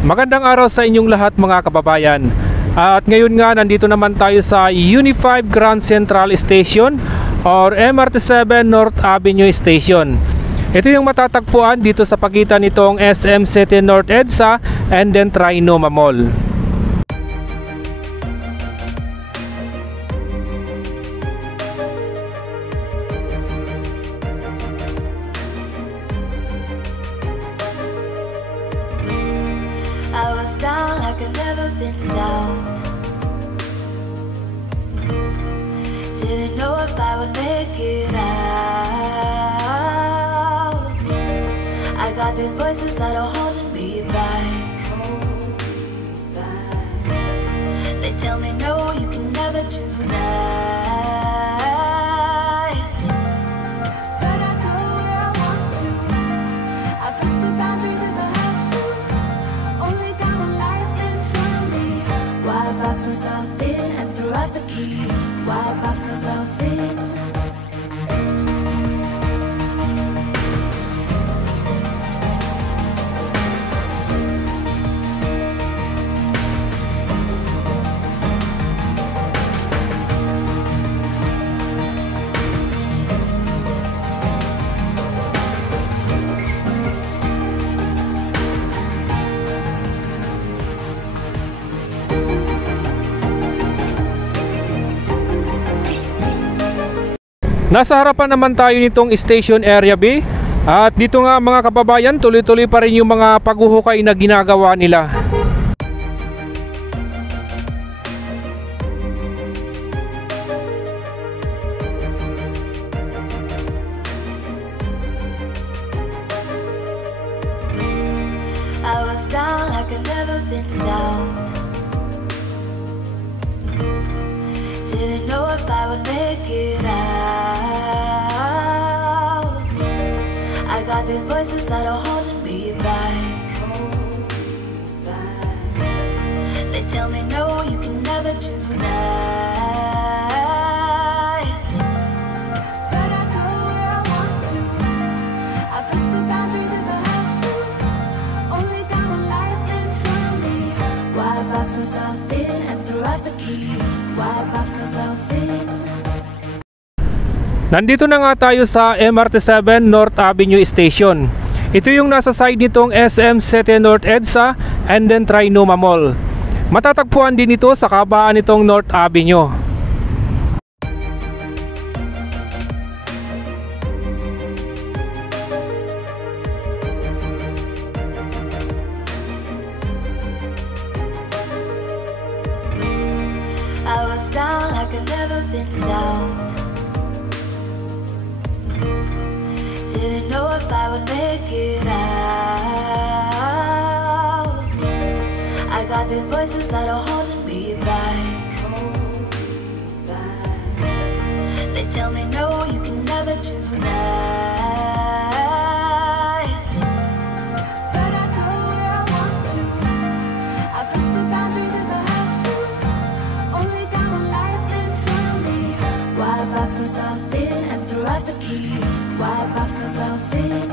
Magandang araw sa inyong lahat mga kababayan. At ngayon nga nandito naman tayo sa Uni5 Grand Central Station or MRT7 North Avenue Station. Ito yung matatagpuan dito sa pagitan nitong SM City North EDSA and then Trinoma Mall. I was down like I've never been down. Didn't know if I would make it out. I got these voices that are holding me back. They tell me no, you can never do that. But I go where I want to. I push the boundaries if I have to. Only got one life in front of me. Why box myself in and throw out the key? Why box myself in? Nasa harapan naman tayo nitong Station Area B. At dito nga mga kababayan, tuloy-tuloy pa rin yung mga paghuhukay na ginagawa nila. I was down like I've never been down. Didn't know if I would make it out. I got these voices that are holding me back. They tell me no, you can never do that. But I go where I want to. I push the boundaries if I have to. Only got one life in front of me. Why box myself in and throw out the key? Why box myself in? Nandito na nga tayo sa MRT7 North Avenue Station. Ito yung nasa side nitong SM City North EDSA and then Trinoma Mall. Matatagpuan din ito sa kabaan nitong North Avenue. I was down like I've never been down. Didn't know if I would make it out. I got these voices that are holding me back. They tell me no, you can never do that. But I go where I want to. I push the boundaries if I have to. Only got one life in front of me. Why box myself in and throw out the key? Why box myself in?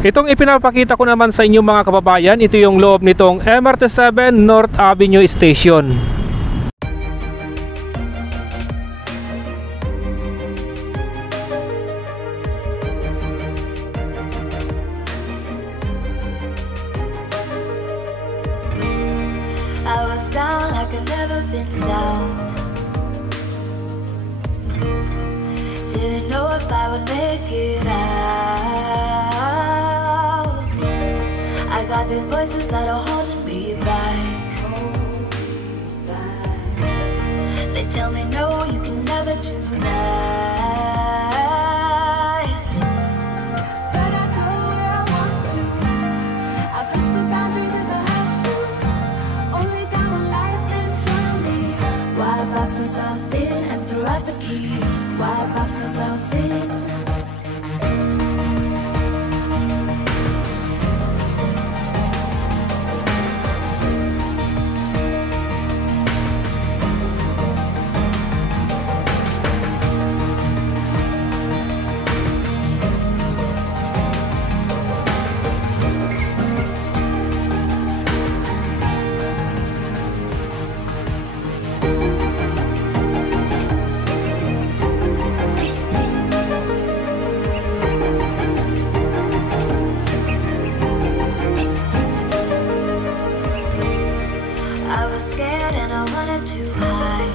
Itong ipinapakita ko naman sa inyo mga kababayan, ito yung loob nitong MRT7 North Avenue Station. I was down like I've never been down. Didn't know if I would make it out. I got these voices that are holding me back. They tell me no, you can never do that. But I go where I want to. I push the boundaries if I have to. Only got one life in front of me. Why box myself in and throw out the key? Why box myself in? I was scared and I wanted to hide.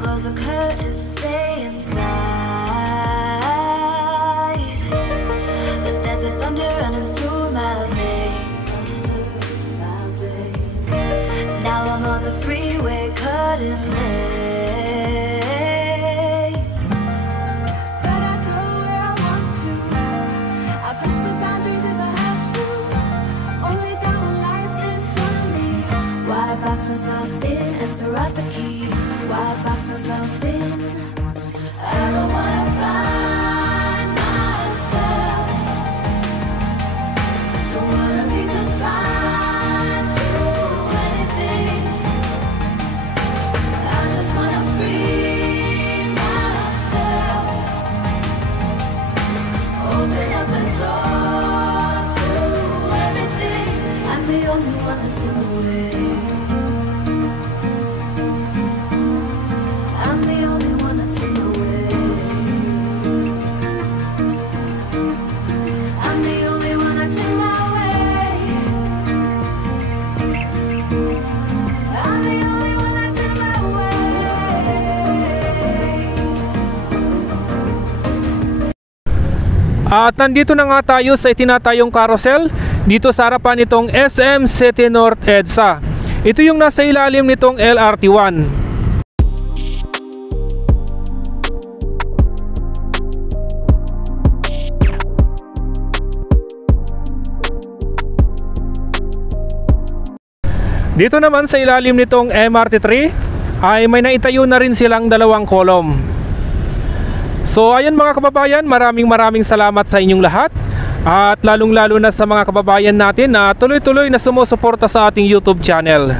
Close the curtains and stay inside. But there's a thunder running through my veins. Now I'm on the freeway cutting lanes. But I go where I want to. I push the boundaries if I have to. Only got one life in front of me. Why box myself in and throw out the key? Why box myself in? I don't wanna find myself. Don't wanna be confined to anything. I just wanna free myself. Open up the door to everything. I'm the only one that's in the way. I'm the only one that's in the way. I'm the only one that's in my way. I'm the only one that's in my way. At nandito na nga tayo sa itinatayong carousel dito sa harapan nitong SM City North EDSA. Ito yung nasa ilalim nitong LRT1. Dito naman sa ilalim nitong MRT3 ay may naitayo na rin silang dalawang kolom. So ayun mga kababayan, maraming salamat sa inyong lahat. At lalong lalo na sa mga kababayan natin na tuloy-tuloy na sumusuporta sa ating YouTube channel.